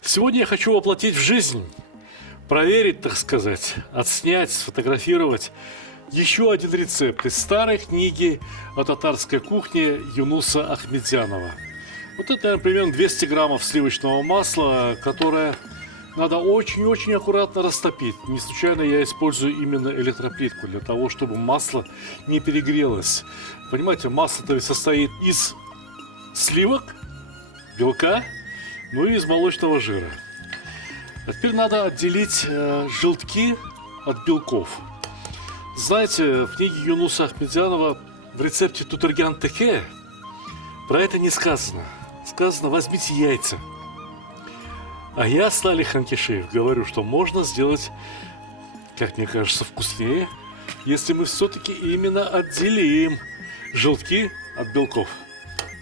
Сегодня я хочу воплотить в жизнь, проверить, так сказать, отснять, сфотографировать еще один рецепт из старой книги о татарской кухне Юнуса Ахметзянова. Вот это, например, 200 граммов сливочного масла, которое надо очень-очень аккуратно растопить. Не случайно я использую именно электроплитку для того, чтобы масло не перегрелось. Понимаете, масло-то ведь состоит из сливок, белка, ну и из молочного жира. А теперь надо отделить желтки от белков. Знаете, в книге Юнуса Ахметзянова в рецепте тутыргян теке про это не сказано. Сказано: возьмите яйца. А я, Салих Ханкишиев, говорю, что можно сделать, как мне кажется, вкуснее, если мы все-таки именно отделим желтки от белков.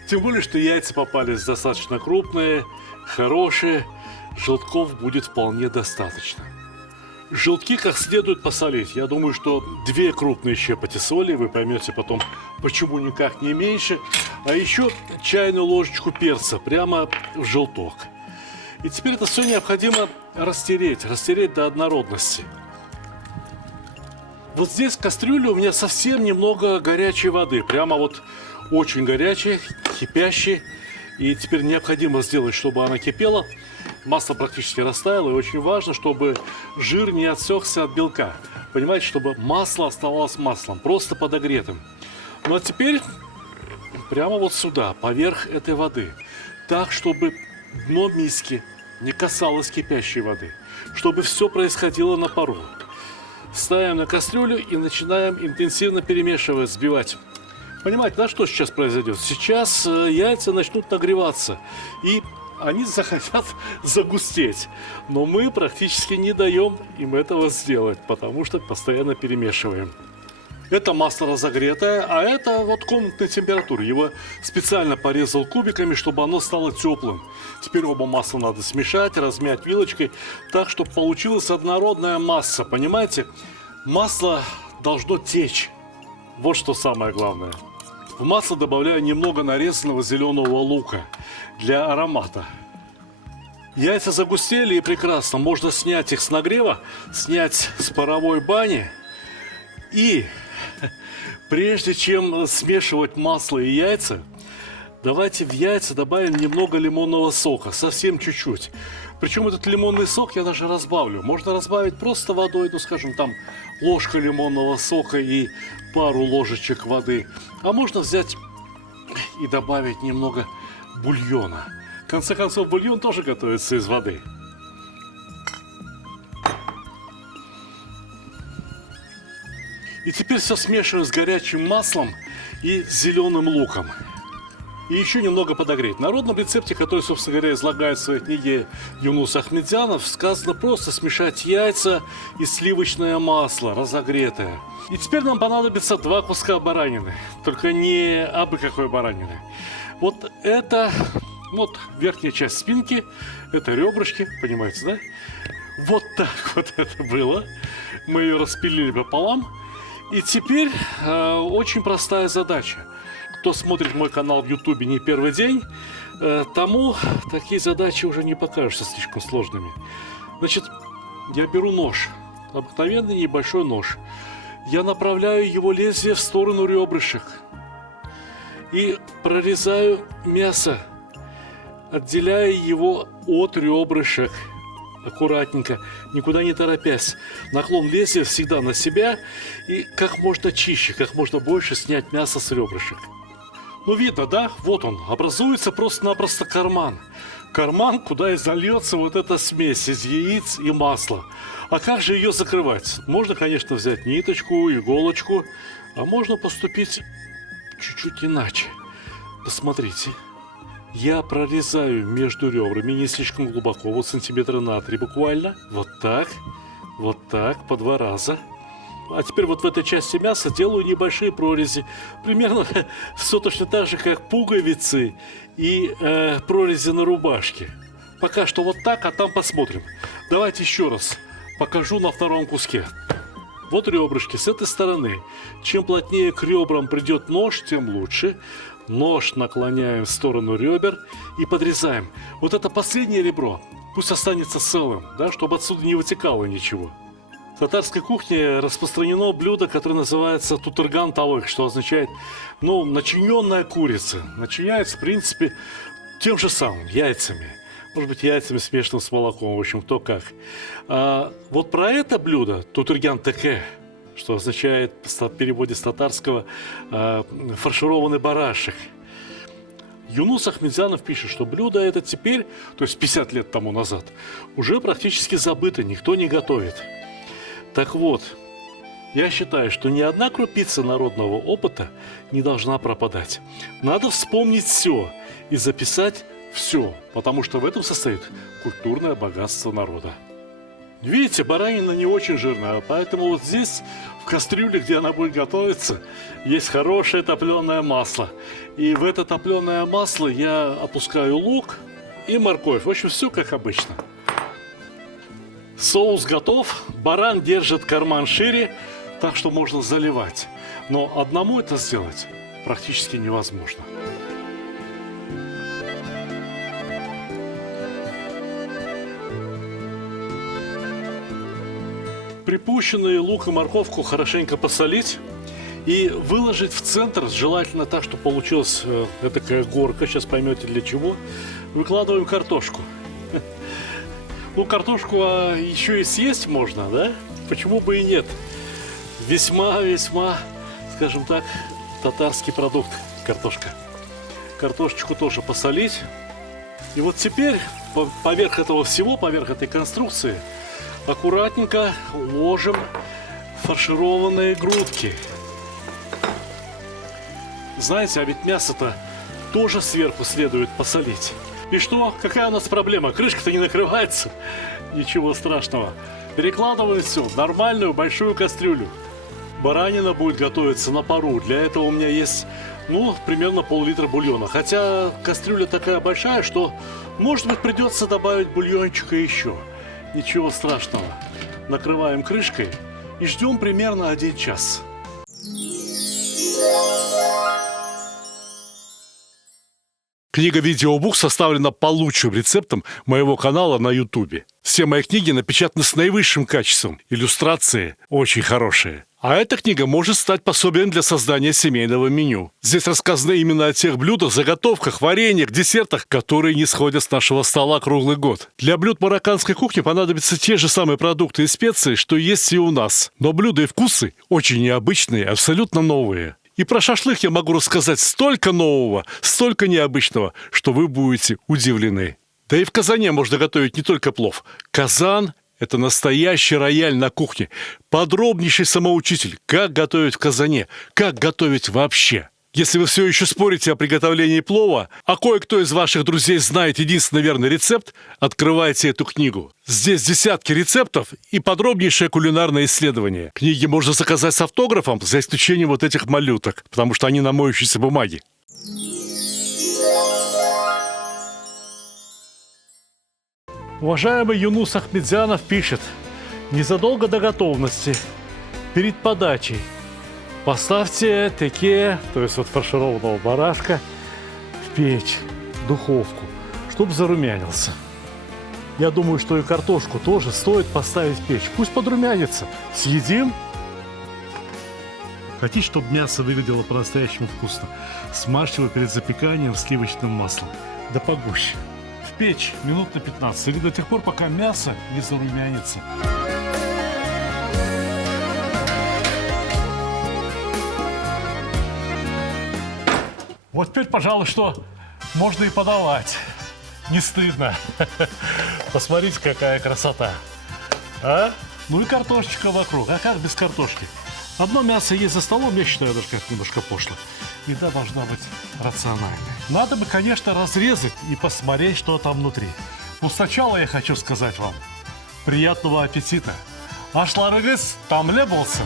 Тем более, что яйца попались достаточно крупные, хорошие, желтков будет вполне достаточно. Желтки как следует посолить. Я думаю, что 2 крупные щепоти соли, вы поймете потом, почему никак не меньше. А еще чайную ложечку перца прямо в желток. И теперь это все необходимо растереть до однородности. Вот здесь в кастрюле у меня совсем немного горячей воды. Прямо вот очень горячей, кипящей. И теперь необходимо сделать, чтобы она кипела. Масло практически растаяло, и очень важно, чтобы жир не отсекся от белка. Понимаете, чтобы масло оставалось маслом, просто подогретым. Ну а теперь прямо вот сюда, поверх этой воды. Так, чтобы дно миски не касалось кипящей воды. Чтобы все происходило на пару. Ставим на кастрюлю и начинаем интенсивно перемешивать, взбивать. Понимаете, да, что сейчас произойдет? Сейчас яйца начнут нагреваться. И они захотят загустеть. Но мы практически не даем им этого сделать, потому что постоянно перемешиваем. Это масло разогретое, а это вот комнатной температуры. Его специально порезал кубиками, чтобы оно стало теплым. Теперь оба масла надо смешать, размять вилочкой, так, чтобы получилась однородная масса. Понимаете? Масло должно течь. Вот что самое главное. В масло добавляю немного нарезанного зеленого лука для аромата. Яйца загустели и прекрасно. Можно снять их с нагрева, снять с паровой бани. И прежде чем смешивать масло и яйца, давайте в яйца добавим немного лимонного сока, совсем чуть-чуть. Причем этот лимонный сок я даже разбавлю. Можно разбавить просто водой, ну скажем, там ложка лимонного сока и пару ложечек воды. А можно взять и добавить немного бульона. В конце концов, бульон тоже готовится из воды. И теперь все смешиваем с горячим маслом и зеленым луком. И еще немного подогреть. В народном рецепте, который, собственно говоря, излагает в своей книге Юнус Ахметзянов, сказано просто смешать яйца и сливочное масло, разогретое. И теперь нам понадобится 2 куска баранины. Только не абы какой баранины. Вот это, вот верхняя часть спинки, это ребрышки, понимаете, да? Вот так вот это было. Мы ее распилили пополам. И теперь очень простая задача. Кто смотрит мой канал в Ютубе не первый день, тому такие задачи уже не покажутся слишком сложными. Значит, я беру нож, обыкновенный небольшой нож. Я направляю его лезвие в сторону ребрышек и прорезаю мясо, отделяя его от ребрышек. Аккуратненько, никуда не торопясь. Наклон лезвия всегда на себя и как можно чище, как можно больше снять мясо с ребрышек. Ну, видно, да? Вот он. Образуется просто-напросто карман. Карман, куда и зальется вот эта смесь из яиц и масла. А как же ее закрывать? Можно, конечно, взять ниточку, иголочку, а можно поступить чуть-чуть иначе. Посмотрите. Я прорезаю между ребрами не слишком глубоко, вот сантиметра на 3 буквально. Вот так, по 2 раза. А теперь вот в этой части мяса делаю небольшие прорези. Примерно все точно так же, как пуговицы и прорези на рубашке. Пока что вот так, а там посмотрим. Давайте еще раз покажу на втором куске. Вот ребрышки с этой стороны. Чем плотнее к ребрам придет нож, тем лучше. Нож наклоняем в сторону ребер и подрезаем. Вот это последнее ребро пусть останется целым, да, чтобы отсюда не вытекало ничего. В татарской кухне распространено блюдо, которое называется тутырган тавык, что означает, ну, начиненная курица. Начиняется, в принципе, тем же самым, яйцами. Может быть, яйцами смешанным с молоком, в общем, кто как. Вот про это блюдо, тутырган теке, что означает в переводе с татарского фаршированный барашек. Юнус Ахмедзянов пишет, что блюдо это теперь, то есть 50 лет тому назад, уже практически забыто, никто не готовит. Так вот, я считаю, что ни одна крупица народного опыта не должна пропадать. Надо вспомнить все и записать все, потому что в этом состоит культурное богатство народа. Видите, баранина не очень жирная, поэтому вот здесь, в кастрюле, где она будет готовиться, есть хорошее топленое масло. И в это топленое масло я опускаю лук и морковь. В общем, все как обычно. Соус готов, баран держит карман шире, так что можно заливать. Но одному это сделать практически невозможно. Припущенные лук и морковку хорошенько посолить и выложить в центр, желательно так, чтобы получилась такая горка, сейчас поймете для чего. Выкладываем картошку. Ну, картошку еще и съесть можно, да? Почему бы и нет? Весьма, скажем так, татарский продукт картошка. Картошечку тоже посолить. И вот теперь поверх этого всего, поверх этой конструкции, аккуратненько ложим фаршированные грудки. Знаете, а ведь мясо-то тоже сверху следует посолить. И что? Какая у нас проблема? Крышка-то не накрывается. Ничего страшного. Перекладываем все в нормальную большую кастрюлю. Баранина будет готовиться на пару. Для этого у меня есть, ну, примерно пол-литра бульона. Хотя кастрюля такая большая, что, может быть, придется добавить бульончика еще. Ничего страшного. Накрываем крышкой и ждем примерно 1 час. Книга-видеобук составлена по лучшим рецептам моего канала на Ютубе. Все мои книги напечатаны с наивысшим качеством. Иллюстрации очень хорошие. А эта книга может стать пособием для создания семейного меню. Здесь рассказано именно о тех блюдах, заготовках, вареньях, десертах, которые не сходят с нашего стола круглый год. Для блюд марокканской кухни понадобятся те же самые продукты и специи, что есть и у нас. Но блюда и вкусы очень необычные, абсолютно новые. И про шашлык я могу рассказать столько нового, столько необычного, что вы будете удивлены. Да и в казане можно готовить не только плов. Казан – это настоящий рояль на кухне. Подробнейший самоучитель, как готовить в казане, как готовить вообще. Если вы все еще спорите о приготовлении плова, а кое-кто из ваших друзей знает единственный верный рецепт, открывайте эту книгу. Здесь десятки рецептов и подробнейшее кулинарное исследование. Книги можно заказать с автографом, за исключением вот этих малюток, потому что они на моющейся бумаге. Уважаемый Юнус Ахмедзянов пишет: незадолго до готовности, перед подачей, поставьте теке, то есть вот фаршированного барашка, в печь, в духовку, чтобы зарумянился. Я думаю, что и картошку тоже стоит поставить в печь. Пусть подрумянится. Съедим. Хотите, чтобы мясо выглядело по-настоящему вкусно? Смажьте его перед запеканием в сливочным маслом. Да погуще. В печь минут на 15. Или до тех пор, пока мясо не зарумянится. Вот теперь, пожалуй, что можно и подавать. Не стыдно. Посмотрите, какая красота. А? Ну и картошечка вокруг. А как без картошки? Одно мясо есть за столом, я считаю, даже как немножко пошло. Еда должна быть рациональной. Надо бы, конечно, разрезать и посмотреть, что там внутри. Но сначала я хочу сказать вам приятного аппетита. Ашларыгыз там не болсын.